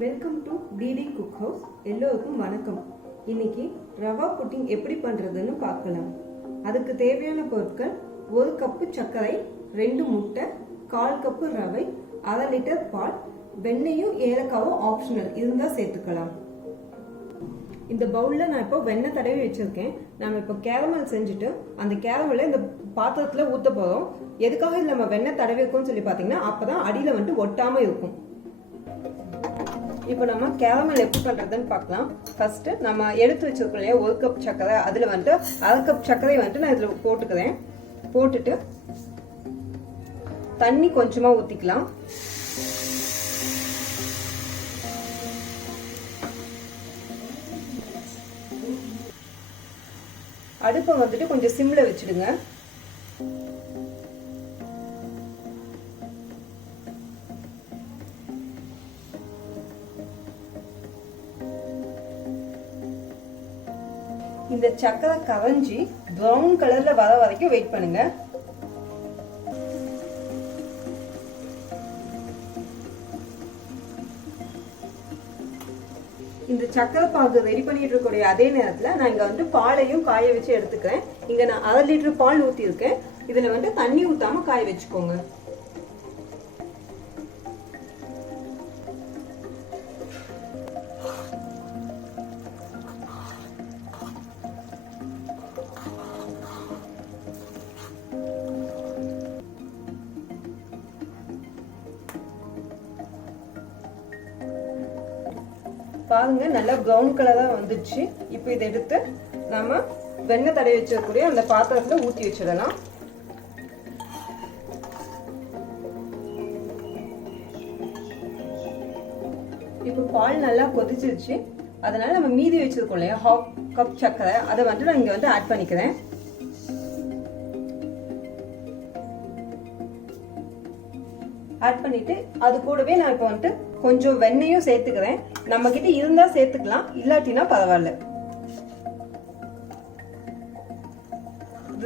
Welcome to DD cook house. எல்லோருக்கும் வணக்கம். இன்னைக்கு ரவா புட்டிங் எப்படி பண்றதுன்னு பார்க்கலாம். அதுக்கு தேவையான பொருட்கள்: 1 கப்பு சர்க்கரை, 2 முட்டை, 1/4 கப்பு ரவை, 1/2 லிட்டர் பால், வெண்ணெயும் ஏலக்காவும் ஆப்ஷனல், இருந்தா சேர்த்துக்கலாம். இந்த பவுல்ல நான் இப்போ வெண்ணெய் தடவி வச்சிருக்கேன். நம்ம இப்போ கேரமல் செஞ்சுட்டு அந்த கேரமலை இந்த பாத்திரத்துல ஊத்த போறோம். எதுக்காக இது நம்ம வெண்ணெய் தடவி இருக்கோம்னு சொல்லி பாத்தீங்கன்னா அப்பதான் அடியில வந்துட்டு ஒட்டாம இருக்கும். இப்போ நம்ம கேரமல் எப்படி பண்றதுன்னு பார்க்கலாம். ஃபர்ஸ்ட் நம்ம எடுத்து வச்சிருக்கோம் இல்லையா 1 கப் சர்க்கரை, அதுல வந்துட்டு 1/2 கப் சர்க்கரை வந்துட்டு நான் இதுல போட்டுக்கிறேன். போட்டுட்டு தண்ணி கொஞ்சமா ஊத்திக்கலாம். அடுப்பை வந்துட்டு கொஞ்சம் சிம்ல வச்சிடுங்க. இந்த சக்கரை கரைஞ்சி பிரவுன் கலர்ல வர வரைக்கும் வெயிட் பண்ணுங்க. இந்த சக்கரை பாகு ரெடி பண்ணிட்டு இருக்கக்கூடிய அதே நேரத்துல நான் இங்க வந்து பாலையும் காய வச்சு எடுத்துக்கிறேன். இங்க நான் 1/2 லிட்டர் பால் ஊத்தி இருக்கேன். இதுல வந்து தண்ணி ஊத்தாம காய வச்சுக்கோங்க. பாருங்க, நல்லா பிரவுன் கலரா வந்துச்சு. இப்போ இதை எடுத்து நாம வெண்ணெய் தடவி வச்சிருக்கக்கூடிய அந்த பாத்திரத்துல ஊத்தி வச்சிடலாம். இப்போ பால் நல்லா கொதிச்சிருச்சு. அதனால நம்ம மீதி வச்சிருக்கோம் இல்லையா 1/2 கப் சர்க்கரை, அதை வந்து நான் இங்க வந்து ஆட் பண்ணிக்கிறேன். ஆட் பண்ணிட்டு அது கூடவே நான் இப்போ வந்துட்டு கொஞ்சம் வெண்ணெயும் சேர்த்துக்கிறேன். நம்ம கிட்ட இருந்தா சேர்த்துக்கலாம், இல்லாட்டினா பரவாயில்ல.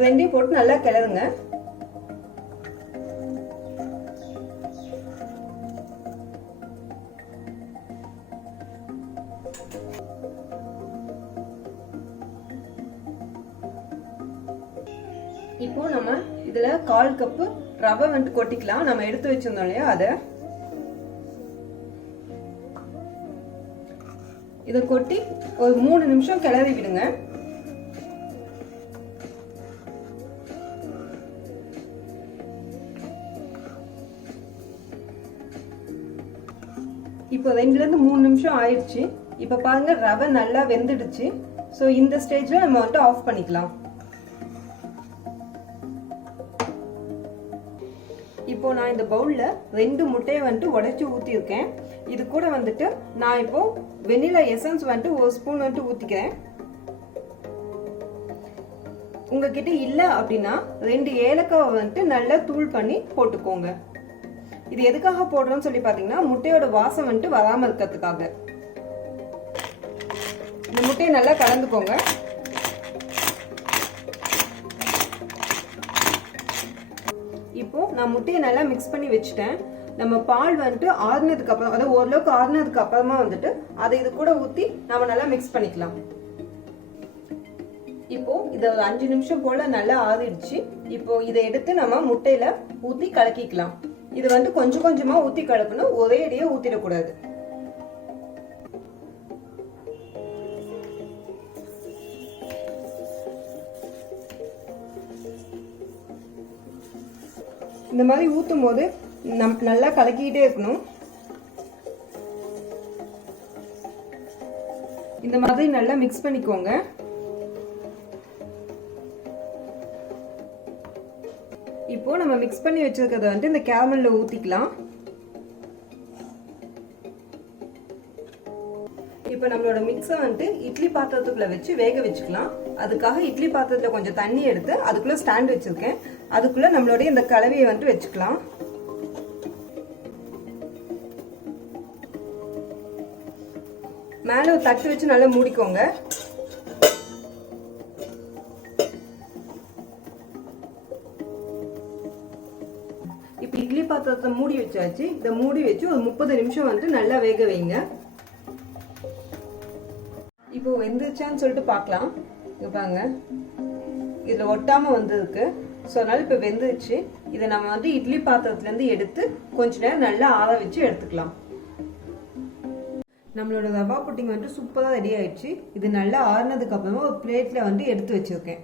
ரெண்டையும் போட்டு நல்லா கிளறுங்க. இப்போ நம்ம இதுல 1/4 கப்பு ரவை வந்து கொட்டிக்கலாம். நம்ம எடுத்து வச்சிருந்தோம் இல்லையா அதை. இதை கொட்டி ஒரு 3 நிமிஷம் கிளறி விடுங்க. இப்போ 2 to 3 நிமிஷம் ஆயிடுச்சு. இப்ப பாருங்க, ரவை நல்லா வெந்துடுச்சு. சோ இந்த ஸ்டேஜ்ல நம்ம வந்துட்டு ஆஃப் பண்ணிக்கலாம். இப்போ நான் இந்த பவுல்ல 2 முட்டையை வந்துட்டு உடைச்சு ஊத்தி இருக்கேன். இது கூட வந்துட்டு நான் இப்போ வெனிலா எசன்ஸ் வந்துட்டு 1 ஸ்பூன் வந்துட்டு ஊத்திக்கிறேன். உங்ககிட்ட இல்ல அப்படின்னா 2 ஏலக்காவை வந்துட்டு நல்லா தூள் பண்ணி போட்டுக்கோங்க. இது எதுக்காக போடுறோம்னு சொல்லி பாத்தீங்கன்னா முட்டையோட வாசம் வந்துட்டு வராம இருக்கிறதுக்காக. இந்த முட்டையை நல்லா கலந்துக்கோங்க. இப்போ நான் முட்டையை நல்லா மிக்ஸ் பண்ணி வச்சுட்டேன். நம்ம பால் வந்துட்டு ஆறுனதுக்கு அப்புறம், அதாவது ஓரளவுக்கு ஆறுனதுக்கு அப்புறமா வந்துட்டு அதை இது கூட ஊத்தி நம்ம நல்லா மிக்ஸ் பண்ணிக்கலாம். இப்போ இதை ஒரு 5 நிமிஷம் போல நல்லா ஆறிடுச்சு. இப்போ இதை எடுத்து நம்ம முட்டையில ஊத்தி கலக்கிக்கலாம். இது வந்து கொஞ்சம் கொஞ்சமா ஊத்தி கலக்கணும், ஒரே அடியே ஊத்திடக்கூடாது. இந்த மாதிரி ஊத்தும் போது நல்லா கலக்கிட்டே இருக்கணும். இந்த மாதிரி நல்லா மிக்ஸ் பண்ணிக்கோங்க. இப்போ நம்ம மிக்ஸ் பண்ணி வச்சிருக்கிறத வந்து இந்த கேரமல்ல ஊத்திக்கலாம். இப்போ நம்மளோட மிக்ஸை வந்துட்டு இட்லி பாத்திரத்துக்குள்ள வச்சு வேக வச்சுக்கலாம். அதுக்காக இட்லி பாத்திரத்துல கொஞ்சம் தண்ணி எடுத்து அதுக்குள்ள ஸ்டாண்ட் வச்சிருக்கேன். அதுக்குள்ள நம்மளோட இந்த கலவையை வந்துட்டு வச்சுக்கலாம். மேல ஒரு தட்டு வச்சு நல்லா மூடிக்கோங்க. இப்போ இட்லி பாத்திரத்தை மூடி வச்சாச்சு. இதை மூடி வச்சு ஒரு 30 நிமிஷம் வந்து நல்லா வேக வைங்க. வெந்துருச்சான்னு சொல்லிட்டு பார்க்கலாம். இங்க பாருங்க, இதுல ஒட்டாம வந்திருக்கு. ஸோ அதனால இப்போ வெந்துருச்சு. இதை நம்ம வந்து இட்லி பாத்திரத்துலேருந்து எடுத்து கொஞ்ச நேரம் நல்லா ஆற வச்சு எடுத்துக்கலாம். நம்மளோட ரவா புட்டிங் வந்துட்டு சூப்பராக ரெடி ஆயிடுச்சு. இது நல்லா ஆறுனதுக்கு அப்புறமா ஒரு பிளேட்ல வந்து எடுத்து வச்சிருக்கேன்.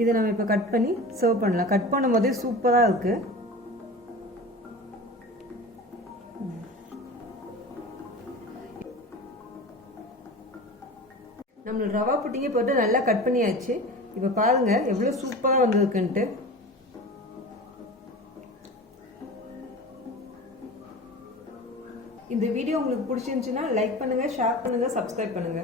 இதை நம்ம இப்போ கட் பண்ணி சர்வ் பண்ணலாம். கட் பண்ணும் போதே சூப்பராக இருக்கு. நம்மளோட ரவா புட்டிங்கை போட்டு நல்லா கட் பண்ணியாச்சு. இப்போ பாருங்க எவ்வளோ சூப்பராக வந்திருக்குன்ட்டு. இந்த வீடியோ உங்களுக்கு பிடிச்சிருந்துச்சுன்னா லைக் பண்ணுங்க, ஷேர் பண்ணுங்க, சப்ஸ்கிரைப் பண்ணுங்க.